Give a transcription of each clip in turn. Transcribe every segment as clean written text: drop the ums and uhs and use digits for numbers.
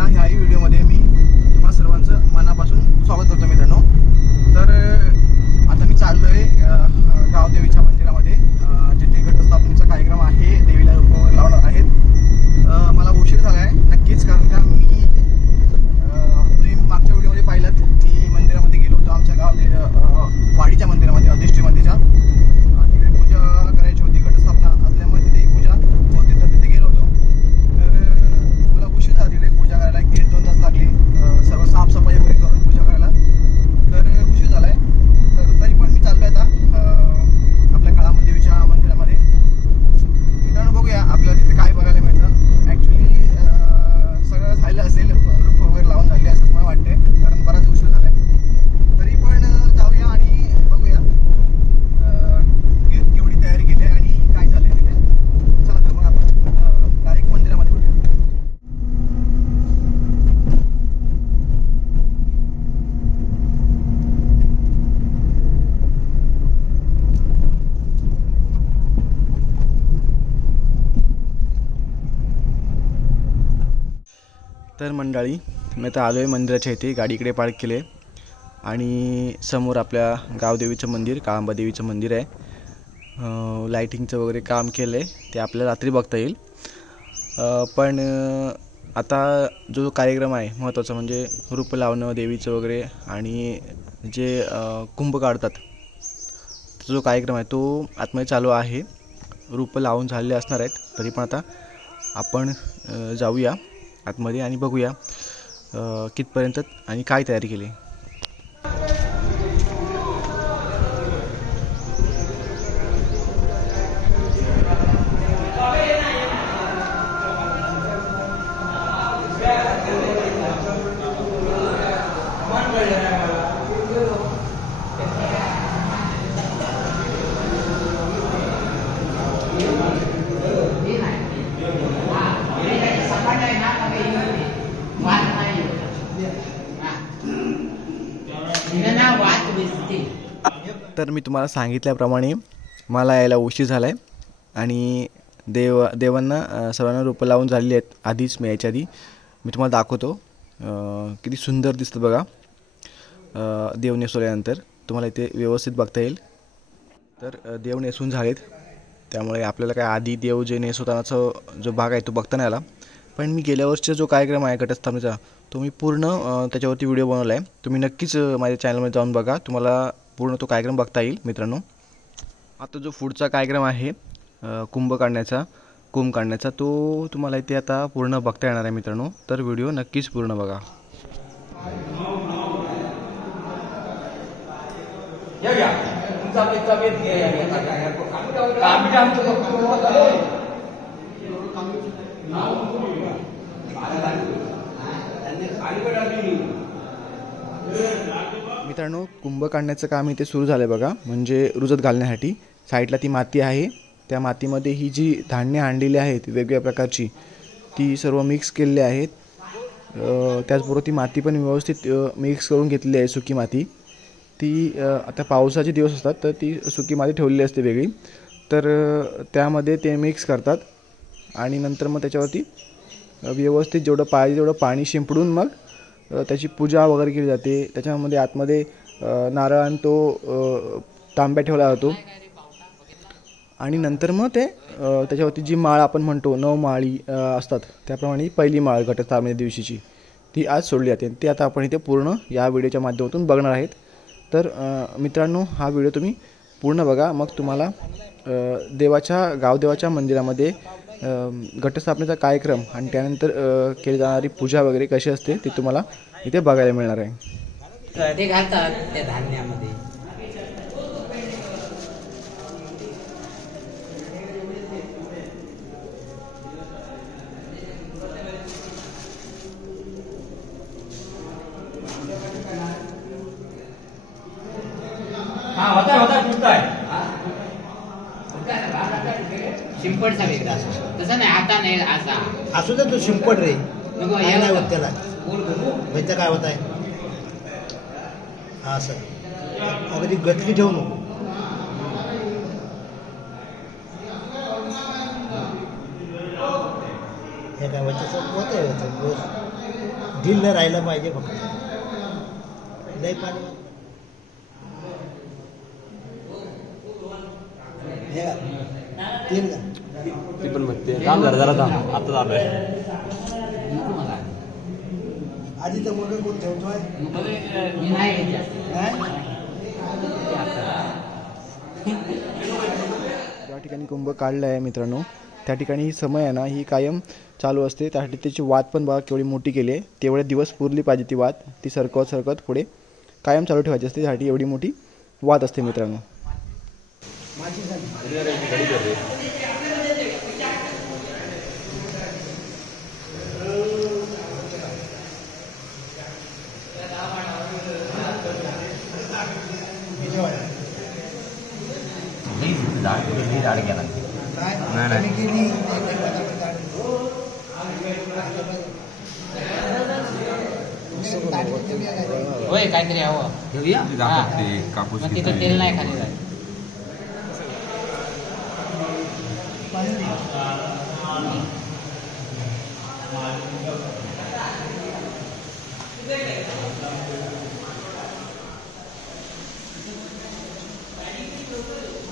माझ्या ह्याही व्हिडिओमध्ये मी तुम्हा सर्वांचं मनापासून स्वागत करतो मित्रांनो। तर आता मी चाललो आहे गावदेवीच्या मंदिरामध्ये, जिथे घटस्थापनेचा कार्यक्रम आहे, देवीला रोप वगैरे लावणार आहेत। मला उशीर झाला आहे नक्कीच, कारण का तुम्ही मागच्या व्हिडिओमध्ये पाहिलात, मी मंदिरामध्ये गेलो होतो आमच्या वाडीच्या मंदिरामध्ये, अधिष्ठी मंदिराच्या तिकडे पूजा करायची होती, घटस्थापना असल्यामुळे तिथे पूजा होती, तर तिथे गेलो होतो। तर मला उशीर झाला तिकडे पूजा करायला, 1-2 तास लागले सर्व साफसफाई वगैरे करून पूजा करायला, तर उशीर झाला आहे। तर तरी पण मी चाललो आहे आता आपल्या काळादेवीच्या मंदिरामध्ये। मित्रांनो बघूया आपल्याला तिथे काय बघायला मिळतं। ॲक्च्युली सगळं झालं असेल, रूप वगैरे लावून झाले असंच मला वाटते, कारण बराच उशीर झाला आहे। तरी पण जाऊया आणि बघूया केवढी तयारी केली आहे आणि काय झालं तिथे। चला तर मग आपण डायरेक्ट मंदिरामध्ये भेटूया। तर मंडळी, मी आता आलो आहे मंदिराच्या इथे, गाडी इकडे पार्क केली आहे आणि समोर आपल्या गावदेवीचं मंदिर, काळांबादेवीचं मंदिर आहे। लाईटिंगचं वगैरे काम केलं आहे, ते आपल्याला रात्री बघता येईल। पण आता जो कार्यक्रम आहे महत्त्वाचा म्हणजे रूप लावणं देवीचं वगैरे, आणि जे कुंभ काढतात जो कार्यक्रम आहे तो आतमध्ये चालू आहे। रूप लावून झालेले असणार आहेत, तरी पण आता आपण जाऊया आतमध्ये आणि बघूया कितपर्यंत आणि काय तयारी केली। तर मी तुम्हाला सांगितल्याप्रमाणे मला यायला उशीर झाला आहे आणि देवांना सर्वांना रूपं लावून झालेली आहेत आधीच, मी यायच्या आधी। मी तुम्हाला दाखवतो किती सुंदर दिसतं बघा। देव नेसवल्यानंतर तुम्हाला इथे व्यवस्थित बघता येईल। तर देव नेसून झालेत, त्यामुळे आपल्याला काय आधी देव जे नेसवतानाचा जो भाग आहे तो बघता नाही आला। पण मी गेल्या वर्षीचा जो कार्यक्रम आहे घटस्थापनेचा, तो मी पूर्ण त्याच्यावरती व्हिडिओ बनवला आहे। तुम्ही नक्कीच माझ्या चॅनलमध्ये जाऊन बघा, तुम्हाला पूर्ण तो कार्यक्रम बघता येईल मित्रांनो। आता जो पुढचा कार्यक्रम आहे कुंभ काढण्याचा, तो तुम्हाला इथे आता पूर्ण बघता येणार आहे मित्रांनो। तर व्हिडिओ नक्कीच पूर्ण बघा। मित्रांनो, कुंभ काढण्याचं काम इथे सुरू झालं आहे बघा, म्हणजे रुजत घालण्यासाठी। साईडला ती माती आहे, त्या मातीमध्ये ही जी धान्य आणलेली आहेत वेगवेगळ्या प्रकारची, ती सर्व मिक्स केलेली आहेत। त्याचबरोबर ती माती पण व्यवस्थित मिक्स करून घेतलेली आहे, सुकी माती। ती आता पावसाचे दिवस असतात तर ती सुकी माती ठेवलेली असते वेगळी, तर त्यामध्ये ते मिक्स करतात आणि नंतर मग त्याच्यावरती व्यवस्थित जेवढं पाहिजे तेवढं पाणी शिंपडून मग त्याची पूजा वगैरे केली जाते। त्याच्यामध्ये आतमध्ये नारळ आणि तो तांब्या ठेवला जातो आणि नंतर मग ते त्याच्यावरती जी माळ आपण म्हणतो 9 माळी असतात, त्याप्रमाणे पहिली माळ घटस्थापने दिवशीची ती आज सोडली जाते। ती आता आपण इथे पूर्ण या व्हिडिओच्या माध्यमातून बघणार आहेत। तर मित्रांनो, हा व्हिडिओ तुम्ही पूर्ण बघा, मग तुम्हाला गावदेवाच्या मंदिरामध्ये घटस्थापनेचा कार्यक्रम आणि त्यानंतर केली जाणारी पूजा वगैरे कशी असते ते तुम्हाला इथे बघायला मिळणार आहे। ते घालतात त्या धान्यामध्ये। शिंपड वेगळा तसं नाही, आता नाही असा असू दे, तो शिंपड रे, नको काय नाही होत त्याला, माहिती काय होत आहे असं अगदी गटली ठेवू नको। हे काय त्याचं होत आहे ढील न राहिलं पाहिजे फक्त लई पाणी हे का? तेल का ती पण बघते काम झालं जरा थांब आता चालू आहे नको मला. आधी तर मोठं कोण ठेवतोय मी नाही घेत जास्त. काय ज्या ठिकाणी कुंभ काढला आहे मित्रांनो त्या ठिकाणी ही समय आहे ना ही कायम चालू असते. त्यासाठी त्याची वात पण बघा केवढी मोठी केली आहे. तेवढे दिवस पुरली पाहिजे ती वात. ती सरकवत सरकवत पुढे कायम चालू ठेवायची असते. त्यासाठी एवढी मोठी वात असते मित्रांनो. माझी झाली झाड गेला काय नाही, नाही. कमी केली होय काहीतरी हवं. घेऊया हा. कापूस मग तिथं तेल नाही खाली जात.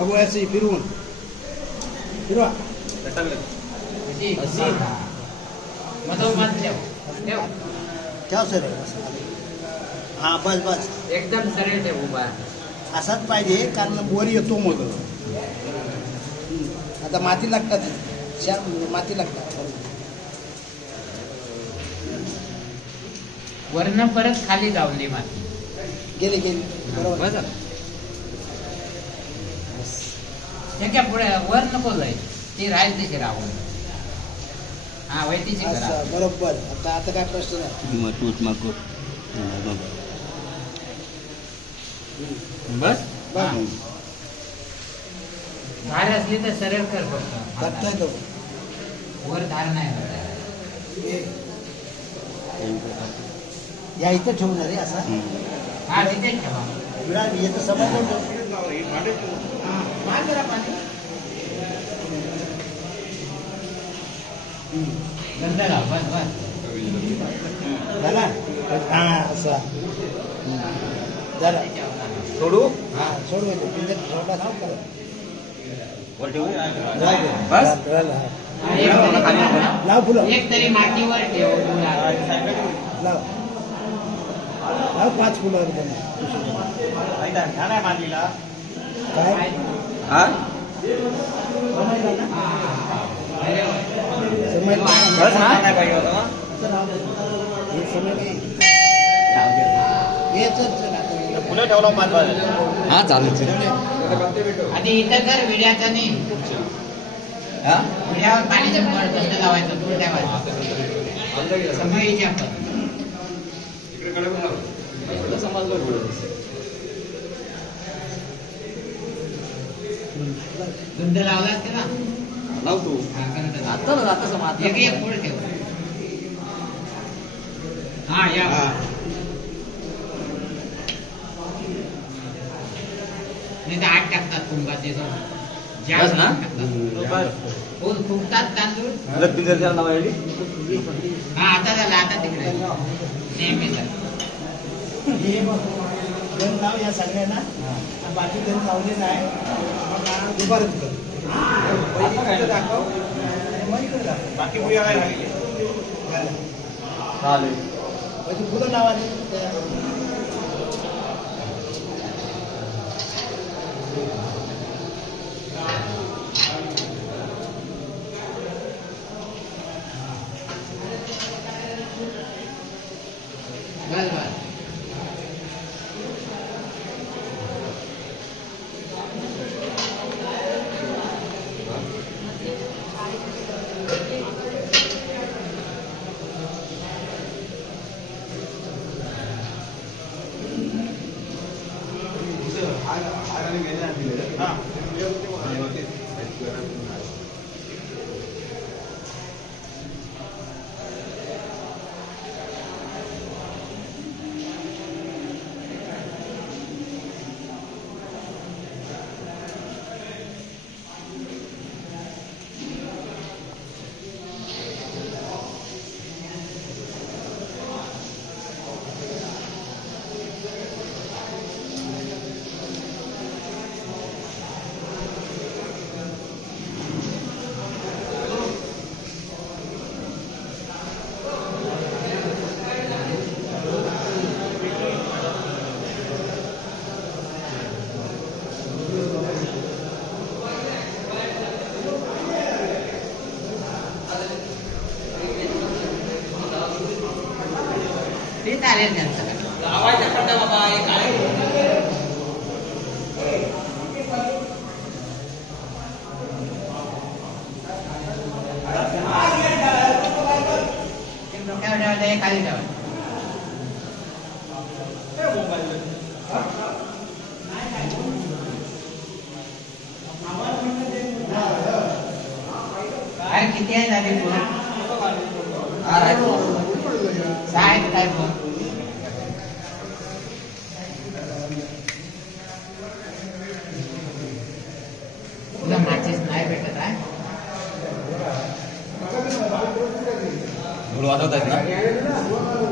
अगो ऐसे फिरवून फिरवा अशी- अशी. मधोमध ठेव. ठेव. ठेव सर हा बस बस एकदम सरळ ठेव उभा. असाच पाहिजे कारण वर येतो मग आता माती लागतात माती लागतात वरनं परत खाली जाऊन माती. गेले गेले बरोबर त्याच्या पुढे वर नको जाईल. ती राहील तशी राहून. हा वैतीची करा. असं बरोबर आता आता काय प्रश्न नाही बस बघ धार असली तर सरळ कर फक्त. करतोय तो वर धार नाही होत. या इथं ठेवणार आहे असा हा तिथेच ठेवा. विळा येतं समजलं मार जरा पाणी गंध लाव. बस बस. झाला हा असा झाला सोडू हा सोड म्हणजे थोडा नाव करा बस एक तरी- लाव फुलं एक तरी मातीवर ठेव. लाव लाव 5 फुलं एकदम काय हा समजलं ना बस ना हे समजलं हे चल चल आता फुलं ठेवला हा चालेल आधी इथं कर विड्याचा नाही. विड्यावर पाण्याचं फळ कसं लावायचं दूर ठेवायचं. समयीच्या पण धुंड लावला असते ना. लावतो एक एक फूल ठेव. हा या नाही तर आठ टाकतात कुंभाचे तो. बस ना? फुल फुगतात तांदूळ. हा आता झालं. आता तिकडे नेहमी हे बघ गण लाव या सगळ्यांना बाकी गण लावले नाही मग दुपारच कर इकडे दाखव मग इकडे दाखव बाकी चालेल फुलं लावायची बस बस. चालेल त्यांचं काय. लावायचं पडतं बाबा हे काय ते डोक्यावर ठेवायचं, हे खाली ठेवायचं. काय किती आहे झाले फोन? 6 आहेत काय फोन? तुला माचीस नाही भेटत आहे? धूळ वाजवत आहेत ना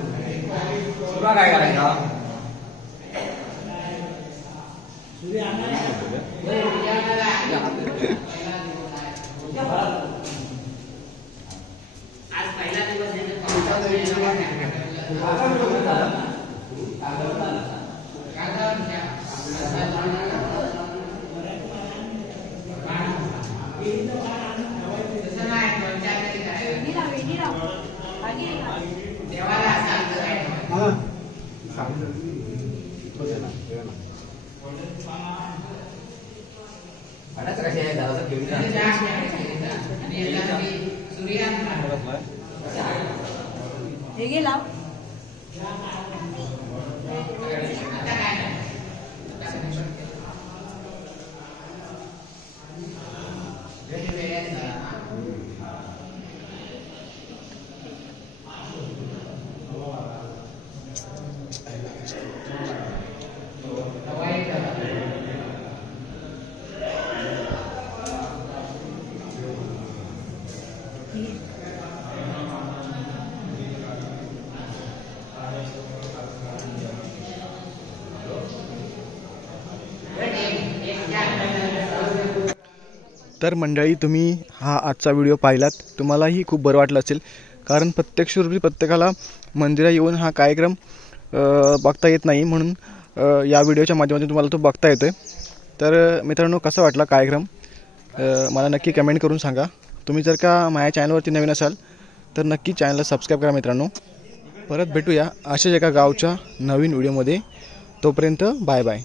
तुला काय करायचा? आज पहिला दिवस वेणी राव. आधी हे घे लाव. तर मंडळी, तुम्ही हा आजचा व्हिडिओ पाहिलात, तुम्हालाही खूप बरं वाटलं असेल, कारण प्रत्यक्ष रूपी प्रत्येकाला मंदिरात येऊन हा कार्यक्रम बघता येत नाही, म्हणून या व्हिडिओच्या माध्यमातून तुम्हाला तो बघता येतो आहे. तर मित्रांनो, कसा वाटला कार्यक्रम मला नक्की कमेंट करून सांगा. तुम्ही जर का माझ्या चॅनलवरती नवीन असाल तर नक्की चॅनलला सबस्क्राईब करा मित्रांनो. परत भेटूया अशाच एका गावच्या नवीन व्हिडिओमध्ये. तोपर्यंत बाय बाय.